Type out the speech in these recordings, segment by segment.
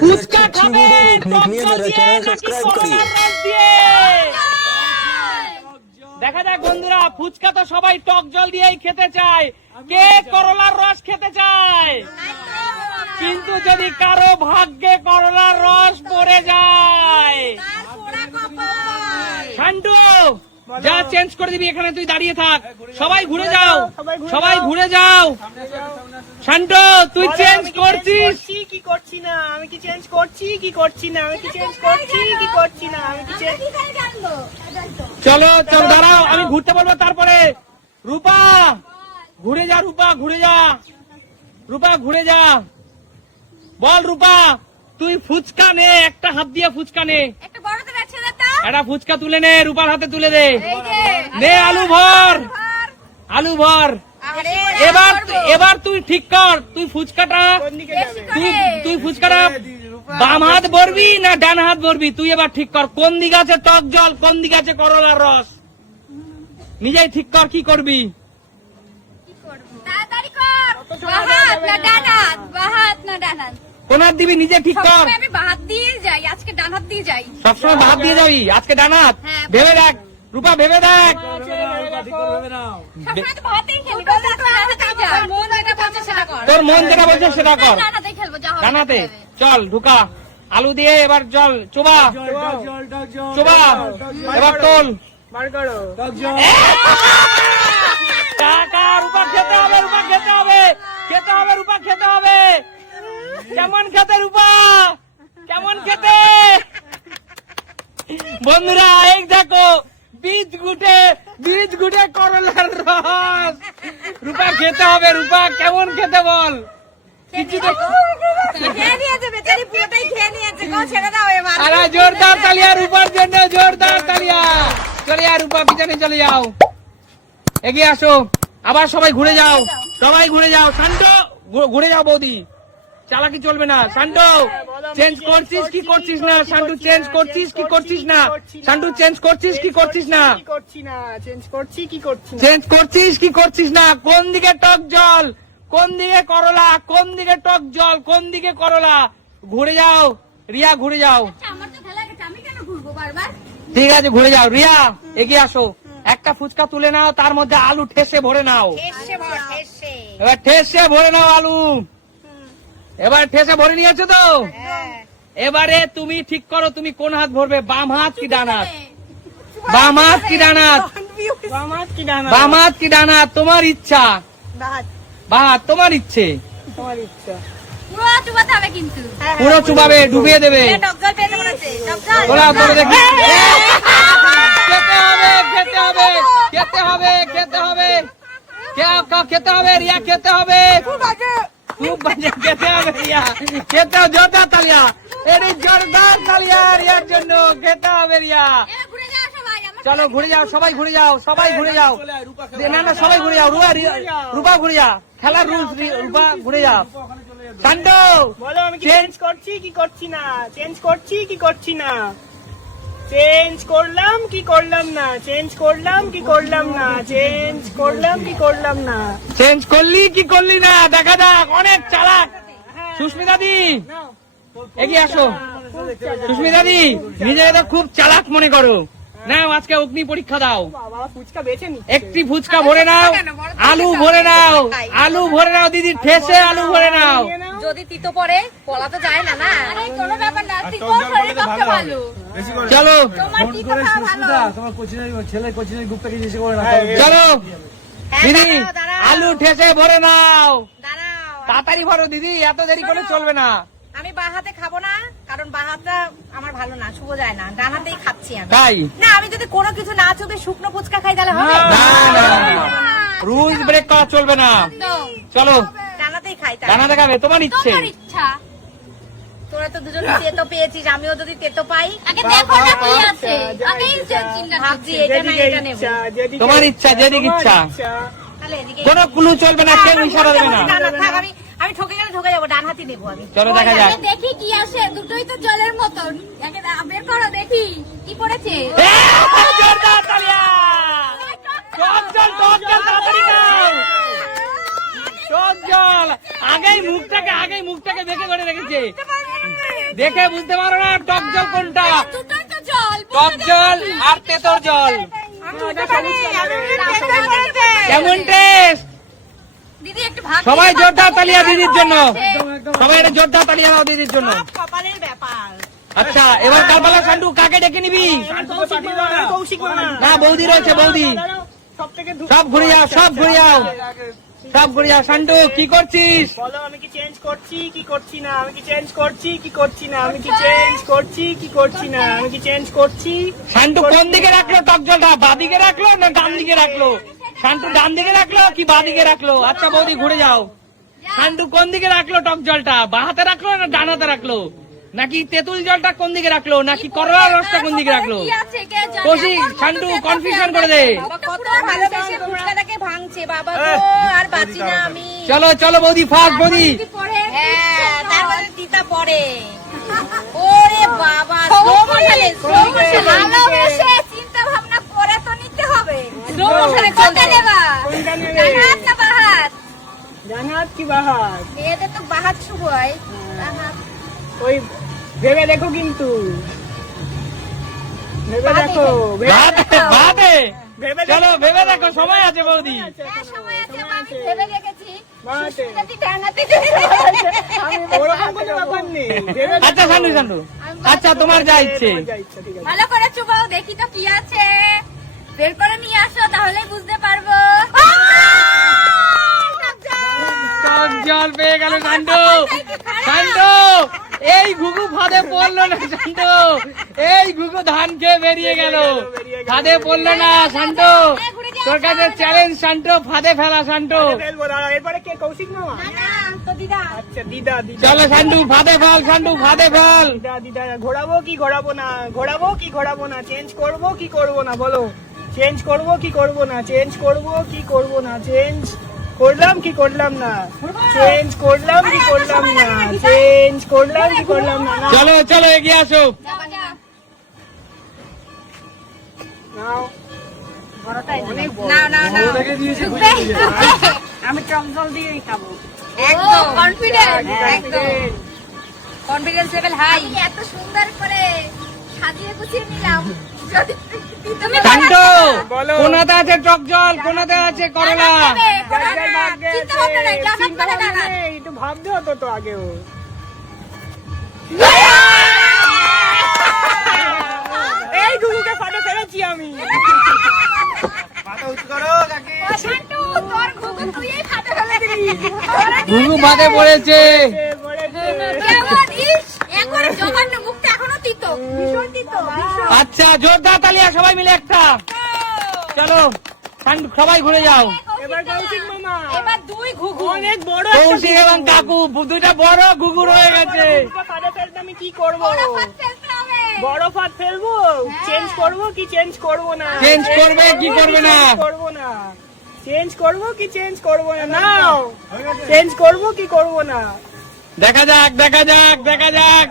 ফুচকা খাবে টক জল দিয়ে নাকি করলার রস দিয়ে? দেখা যাক বন্ধুরা, ফুচকা তো সবাই টক জল দিয়েই খেতে চায়, কে করলার রস খেতে চায়? কিন্তু যদি কারো ভাগ্যে করলার রস পড়ে যায়, শান্টু যা চেঞ্জ করে দিবি, এখানে তুই দাঁড়িয়ে থাক, সবাই ঘুরে যাও, সবাই ঘুরে যাও। শান্টু তুই চেঞ্জ করছিস কি করছি না? আমি কি চেঞ্জ করছি কি করছি না? আমি কি চেঞ্জ করছি কি করছি না? আমি কি চেঞ্জ? চলো চলো দাঁড়াও, আমি ঘুরতে বলবো তারপরে। রূপা ঘুরে যা, রূপা ঘুরে যা, রূপা ঘুরে যা। বল রূপা, তুই ফুচকা নে, একটা হাত দিয়ে ফুচকা নে, একটা ফুচকা তুলে নে, রূপার হাতে তুলে দে। নে আলু ভর, আলু ভর। এবার তুই ঠিক কর, তুই ফুচকাটা তুই ফুচকাটা বাম হাত ভরবি না ডান হাত ভরবি, তুই এবার ঠিক কর। কোন দিকে আছে টক জল, কোন দিকে আছে করলার রস, নিজেই ঠিক কর কি করবি। কোন হাত দিবি নিজে ঠিক কর। আমি বাহাত দিয়ে যাই, আজকে ডান হাত দিয়ে যাই। সবসময় বাহাত দিয়ে যাবি, আজকে ডান হাত? ভেবে দেখ রূপা, ভেবে দেখ। সবসময় তো বাহাতেই খেলি, বল তো ডান হাতেই যা। মন যেটা বলছে সেটা কর। তোর মন যেটা বলছে সেটা কর। ডান হাতেই খেলবো, যা হবে ডান হাতে চল, ঢুকা আলু দিয়ে, এবার জল চোবা চোবা, এবার তোল। টাকা রূপা খেতে হবে, রূপা খেতে হবে, খেতে হবে, রূপা খেতে হবে। কেমন খেতে রূপা, কেমন খেতে? বন্ধুরা এই দেখো, বীজ গুটে করলার রস। রূপা খেতে হবে, রূপা কেমন খেতে বল? কিছু তো খেয়ে নিয়েছে বেচারি, পুরোটাই খেয়ে নিয়েছে, গো ছেড়ে দাও এবার। আরে জোরদার তালিয়া রূপার জন্য, জোরদার তালিয়া। চলে যা রূপা, পিছনে চলে যাও, এগিয়ে আসো। আবার সবাই ঘুরে যাও, সবাই ঘুরে যাও। শান্ত ঘুরে যাও বৌদি, চালাকি চলবে না। শান্ত চেঞ্জ করছিস কি করছিস না? শান্তু চেঞ্জ করছিস কি করছিস না? শান্তু চেঞ্জ করছিস কি করছিস না? চেঞ্জ করছি কি করছি না? চেঞ্জ করছিস কি করছিস না? কোন দিকে টক জল, কোন দিকে করলা, কোন দিকে টক জল, কোন দিকে করলা? ঘুরে যাও রিয়া, ঘুরে যাও। আমার তো খেলা গেছে, আমি কেন ঘুরবো বারবার? ঠিক আছে ঘুরে যাও। রিয়া এগিয়ে আসো, একটা ফুচকা তুলে নাও, তার মধ্যে আলু ঠেসে ভরে নাও। এবার ঠেসে ভরে নাও আলু, এবার ঠেসে ভরে নিয়েছো তো? এবারে তুমি ঠিক করো, তুমি কোন হাত ভরবে, বাম হাত কি ডান হাত? বাম হাত কি ডান হাত? বাম হাত কি ডান হাত? তোমার ইচ্ছা, বাম হাত তোমার ইচ্ছে। পুরো চুবাতে হবে কিন্তু। পুরো চুবাবে, ডুবিয়ে দেবে। টক জল পেতে মনে হচ্ছে, টক জল। তোরা তোরা দেখি, খেতে হবে, খেতে হবে, খেতে হবে, খেতে হবে, খেতে হবে রিয়া, খেতে হবে, খুব বাজে খেতে হবে রিয়া, খেতে হবে। জোরদার তালিয়া, এটি জোরদার তালিয়া রিয়ার জন্য, খেতে হবে রিয়া। এবার ঘুরে যাও সবাই, আমার চলো ঘুরে যাও, সবাই ঘুরে যাও, সবাই ঘুরে যাও। না না সবাই ঘুরে যাও, রূপা ঘুরে যা, খেলার রুলস রূপা ঘুরে যাও। শান্ত বলো, আমি কি চেঞ্জ করছি কি করছি না? চেঞ্জ করছি কি করছি না? চেঞ্জ করলাম কি করলাম না? চেঞ্জ করলাম কি করলাম না? চেঞ্জ করলাম কি করলাম না? চেঞ্জ করলি কি করলি না? দেখা যাক, অনেক চালাক। সুস্মিতা দি এগিয়ে আসো। সুস্মিতা দি নিজেকে তো খুব চালাক মনে করো না, আজকে অগ্নি পরীক্ষা দাও। বাবা ফুচকা বেছে নি, একটি ফুচকা ভরে নাও, আলু ভরে নাও, আলু ভরে নাও দিদি, ঠেসে আলু ভরে নাও। যদি তিতো পড়ে পলা তো যায় না। না আরে কোনো ব্যাপার না, তিতো শরীরের পক্ষে ভালো। চলো তোমার তিতো খাওয়া ভালো। তোমার কোচিনের ছেলে কোচিনের গ্রুপটাকে জিজ্ঞেস করে না। চলো হ্যাঁ, দিদি, দাঁড়াও। আলু ঠেসে ভরে নাও, দাঁড়াও, তাড়াতাড়ি ভরো দিদি, এত দেরি করে চলবে না। আমি বাঁ হাতে খাবো না, কারণ বাঁ হাতটা আমার ভালো না, শুভ যায় না। ডান হাতেই খাচ্ছি আমি। তাই না, আমি যদি কোনো কিছু না চোখে শুকনো ফুচকা খাই তাহলে হবে? না না রুলস ব্রেক করা চলবে না। একদম। চলো ডান হাতেই খাই তাহলে। জানা দেখাবে, তোমার ইচ্ছে। তোমার ইচ্ছা। তোরা তো দুজন তেতো পেয়েছিস, আমিও যদি তেতো পাই। আগে দেখো না কি আছে, আগেই চিন্তা ভাবছি এটা না এটা নেব। তোমার ইচ্ছা, যেদিকে ইচ্ছা, তাহলে এদিকে কোনো ক্লু চলবে না, কেউ ইশারা দেবে না। আমি ঠকে গেলে ঠকে যাবো, ডান হাতি নেবো আমি। চলো দেখা যাক। দেখি কি আসে, দুটোই তো জলের মতন। বের করো দেখি কি পড়েছে। জোরদার তালিয়া, টক জল, টক জল তাড়াতাড়ি নাও, টক জল। আগেই মুখটাকে বেঁকে করে রেখেছে। দেখে বুঝতে পারো না টক জল কোনটা? দুটোই তো জল। টক জল আর তেতর জল। কেমন টেস্ট? দিদি একটু ভাগ সবাই জোরদার তালিয়া দিদির জন্য, সবাই একটা জোরদার তালিয়া দাও দিদির জন্য। কপালের ব্যাপার। আচ্ছা এবার কালবালা সান্টু কাকে ডেকে নিবি? কৌশিক মামা। না বৌদি রয়েছে, বৌদি। সব থেকে সব ঘুরে যাও, সব ঘুরে যাও, সব ঘুরে যাও। সান্টু কি করছিস? বলো আমি কি চেঞ্জ করছি কি করছি না, আমি কি চেঞ্জ করছি কি করছি না, আমি কি চেঞ্জ করছি কি করছি না, আমি কি চেঞ্জ করছি। সান্টু কোন দিকে রাখলো টক জলটা? বাদিকে রাখলো না ডান দিকে রাখলো? সান্টু ডান দিকে রাখলো কি বাদিকে রাখলো? আচ্ছা বৌদি ঘুরে যাও। সান্টু কোন দিকে রাখলো টক জলটা? বাঁ হাতে রাখলো না ডান হাতে রাখলো? নাকি তেঁতুল জলটা কোন দিকে রাখলো? নাকি করলার রসটা কোন দিকে রাখলো? কি আছে কে জানে? কৌশিক সান্টু কনফিউশন করে দে। কত ভালোবেসে ফুচকাটাকে ভাঙছে বাবা গো, আর বাঁচি না আমি। চলো চলো বৌদি ফার্স্ট বৌদি। হ্যাঁ, তারপরে তিতা পড়ে। ওরে বাবা, স্লো মোশনে, স্লো মোশনে। ভালোবেসে চিন্তা ভাবনা করে তো নিতে হবে। স্লো মোশনে কোনটা নেবা? কোনটা নেবে? ডানহাত না বাহাত? জানাত কি বাহার? মেয়েদের তো বাহাত শুরু হয়। ডানহাত। ওই ভেবে দেখো কিন্তু, ভেবে দেখো, বাদে বাদে ভেবে চলো ভেবে দেখো, সময় আছে বৌদি। হ্যাঁ, সময় আছে, আমি ভেবে রেখেছি। বাহাতে। যদি ডানহাতে আমি ওরকম কোনো ব্যাপার নেই। ভেবে দেখো। আচ্ছা সান্টু সান্টু, আচ্ছা তোমার যা ইচ্ছে। তোমার যা ইচ্ছা, ঠিক আছে। ভালো করে চুবাও, দেখি তো কি আছে। বের করে নিয়ে আসো, তাহলেই বুঝতে পারবো। টক জল পেয়ে গেল সান্টু। সান্টু এই ঘুঘু ফাঁদে পড়লো না সান্টু, এই ঘুঘু ধান খেয়ে বেরিয়ে গেল, ফাঁদে পড়লো না সান্টু। তোর কাছে চ্যালেঞ্জ সান্টু, ফাঁদে ফেলা সান্টু। ফেলবো, দাঁড়াও, এরপরে কে? কৌশিক মামা? না, তো দিদা। আচ্ছা দিদা, দিদা, চলো সান্টু ফাঁদে ফেল, সান্টু ফাঁদে ফেল। দিদা, দিদা, ঘোরাবো কি ঘোরাবো না, ঘোরাবো কি ঘোরাবো না, চেঞ্জ করবো কি করবো না, বলো। চেঞ্জ করবো কি করবো না, চেঞ্জ করবো কি করবো না, চেঞ্জ করলাম কি করলাম না, চেঞ্জ করলাম কি করলাম না, চেঞ্জ করলাম কি করলাম না। চলো চলো এগিয়ে আসো। নাও, অনেক বড়। নাও, নাও, নাও। ওটাকে দিয়েছে ঢুকবে? আমি টক জল দিয়েই খাবো। একদম কনফিডেন্ট, একদম একদম। Confidence level high. এত সুন্দর করে সাজিয়ে গুছিয়ে নিলাম। যদি তুমি সান্টু বলো। কোনাতে আছে টক জল, কোনাতে আছে করলা। জায়গায় ভাগ্যে চিন্তা ভাবনা নাই, আছে, ডানাত চিন্তা মানে ভাবনা ডানাত। নেই, একটু ভাবতে হতো তো আগেও। এই গুরুকে ফাটে ফেলেছি আমি। শান্তু, তোর ঘুঘু তুইই ফাটে ফেলে দিলি। ঘুঘু ফাঁদে পড়েছে। কেমন ইস, একবারে জঘন্য, মুখটা এখনো তিতো, ভীষণ তিতো, ভীষণ। আচ্ছা জোরদার তালিয়া সবাই মিলে একটা। চলো সান্টু সবাই ঘুরে যাও। এবার কৌশিক মামা। এবার দুই ঘুঘু। অনেক বড় একটা কৌশিক এবং কাকু দুইটা বড় ঘুঘু রয়ে গেছে। গুরুকে ফাটে ফেলতে আমি কি করবো? বড় ফাট ফেলতে হবে। বড় ফাট ফেলবো? চেঞ্জ করবো কি চেঞ্জ করবো না? চেঞ্জ করবে কি করবে না? করবো না। চেঞ্জ করবো কি চেঞ্জ করবো না? নাও, চেঞ্জ করবো কি করবো না? দেখা যাক দেখা যাক দেখা যাক।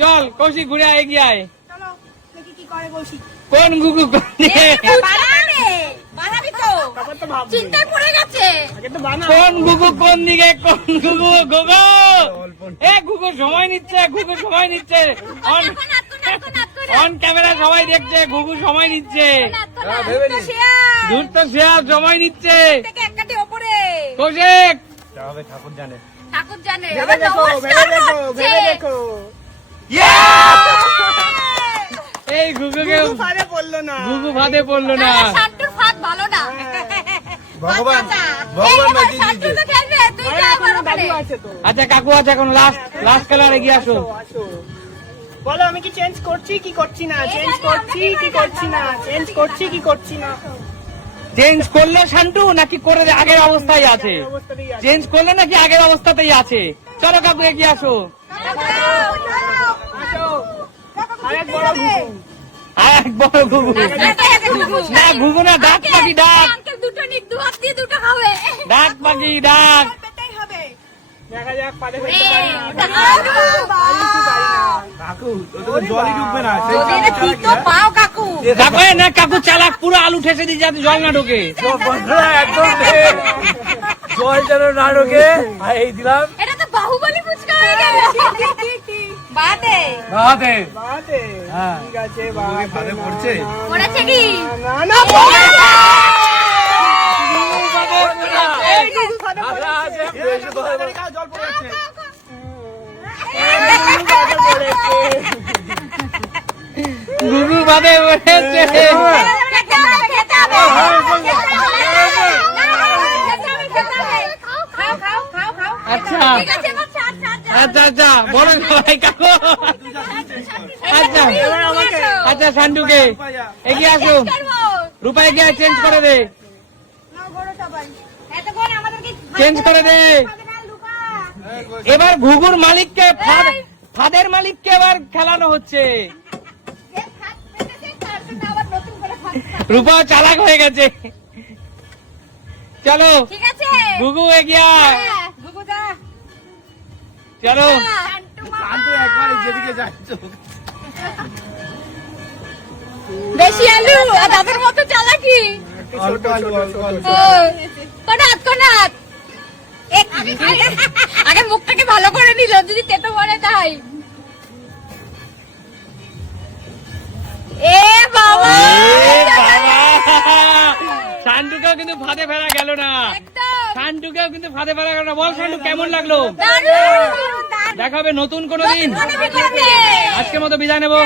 চল কৌশিক ঘুরে আয়, এগিয়ে আয়। চলো দেখি কি করে কৌশিক। কোন ঘুঘু কোন দিকে? বানাবে, বানাবি তো। তারপর তো ভাববে। চিন্তায় পড়ে গেছে। আগে তো বানাও। কোন ঘুঘু কোন দিকে? কোন ঘুঘু? ঘুঘু এ ঘুঘু সময় নিচ্ছে, ঘুঘু সময় নিচ্ছে। On Nako, Nako, Nako, Nako, on camera সবাই দেখছে, ঘুঘু সময় নিচ্ছে। নাকো, নাকো। দুটো শেয়াল। দূর তো শেয়াল সময় নিচ্ছে। থেকে এক কাঠি ওপরে। কৌশিক ঠাকুর জানে। ভেবে আবার দেখো, ভেবে নমস্কার দেখো, হচ্ছে। ভেবে দেখো। এই ঘুঘুকে গুরু ফাটে পড়লো না। ঘুঘু ফাঁদে পড়লো না। না, শান্তুর ফাঁদ ভালো না। ভগবান বাচ্চাটা। ভগবান এই, এবার বাঁচিয়ে শান্তু দিয়েছে। তো খেলবে, তুই আরে, যা এখনো এবার দাদু ওখানে। আছে তো। আচ্ছা কাকু আছে এখন লাস্ট খেলার, এগিয়ে আসো। আসো। বলো আমি কি চেঞ্জ করছি কি করছি না, চেঞ্জ করছি কি করছি না, চেঞ্জ করছি কি করছি না। চেঞ্জ করলে শান্টু নাকি করে আগের অবস্থায় আছে? এই অবস্থাতেই আছে। চেঞ্জ করলে নাকি আগের অবস্থাতেই আছে? চলো কাকু এগিয়ে আসো। আসো। আরেক বড় ঘুঘু। আর এক বড় ঘুঘু। না ঘুঘু না, ডাক পাখি ডাক, আঙ্কেল দুটো নিক, দু হাত দিয়ে দুটো খাবে। ডাক পাখি ডাক। দেখা যাক পারে ফেলতে এই, পারি না। ওটা কাকু। পারি কি পারি না। কাকু তোদের জলই ঢুকবে না সেই যদি এটা তিতো পাও কাকু। কাকু এ না কাকু চালাক, পুরো আলু ঠেসে দিয়ে যাতে জল না ঢোকে। বন্ধুরা একদম জল যেন না ঢোকে। আর এই দিলাম এটা তো বাহুবলী ফুচকা হয়ে গেল। বাতে বাহাতে বাতে হ্যাঁ। ঠিক আছে ফাঁদে বাতে পড়ছে? পড়েছে কি না না এই দুধু ফাঁদে পড়েছে। জল পড়ে যাচ্ছে। গুরু বাদে পড়েছে খেতে হবে, খেতে হবে। খেতে হবে। খাও, খাও, খাও, খাও, খাও। আচ্ছা। ঠিক আছে, এবার ছাড়, ছাড়, ছাড়। আচ্ছা আচ্ছা বলো ভাই কাকু আচ্ছা এবার আমাকে। আচ্ছা সান্ডুকে এগিয়ে আসো চেঞ্জ করবো। রূপা এগিয়ে চেঞ্জ করে দে এতক্ষণ আমাদেরকে চেঞ্জ করে দে ফাঁদে ফেল, লুকা। এবার ঘুঘুর মালিককে ফাদের মালিককে এবার খেলানো হচ্ছে যে ফাঁদ পেতেছে, তার জন্য আবার নতুন করে ফাঁদ পাতা। রূপা চালাক হয়ে গেছে চলো ঠিক আছে ঘুঘু এগিয়ে আয়। হ্যাঁ, গুগু যা। চলো শান্টু মামা। শান্ত একবার যেদিকে যাচ্ছ। বেশি আলু আর দাদার মতো চালাকি অল্প আলু, অল্প আলু। কোনাত কোনাত আগে মুখটাকে ভালো করে নিল যদি তেতো পড়ে তাই এ বাবা এ বাবা সান্ডুকেও কিন্তু ফাঁদে ফেলা গেল না একদম সান্ডুকেও কিন্তু ফাঁদে ফেলা গেল না বল সান্ডু কেমন লাগলো দারুণ দেখা হবে নতুন কোনো দিন মনে বিপদে আজকের মতো বিদায় নেবো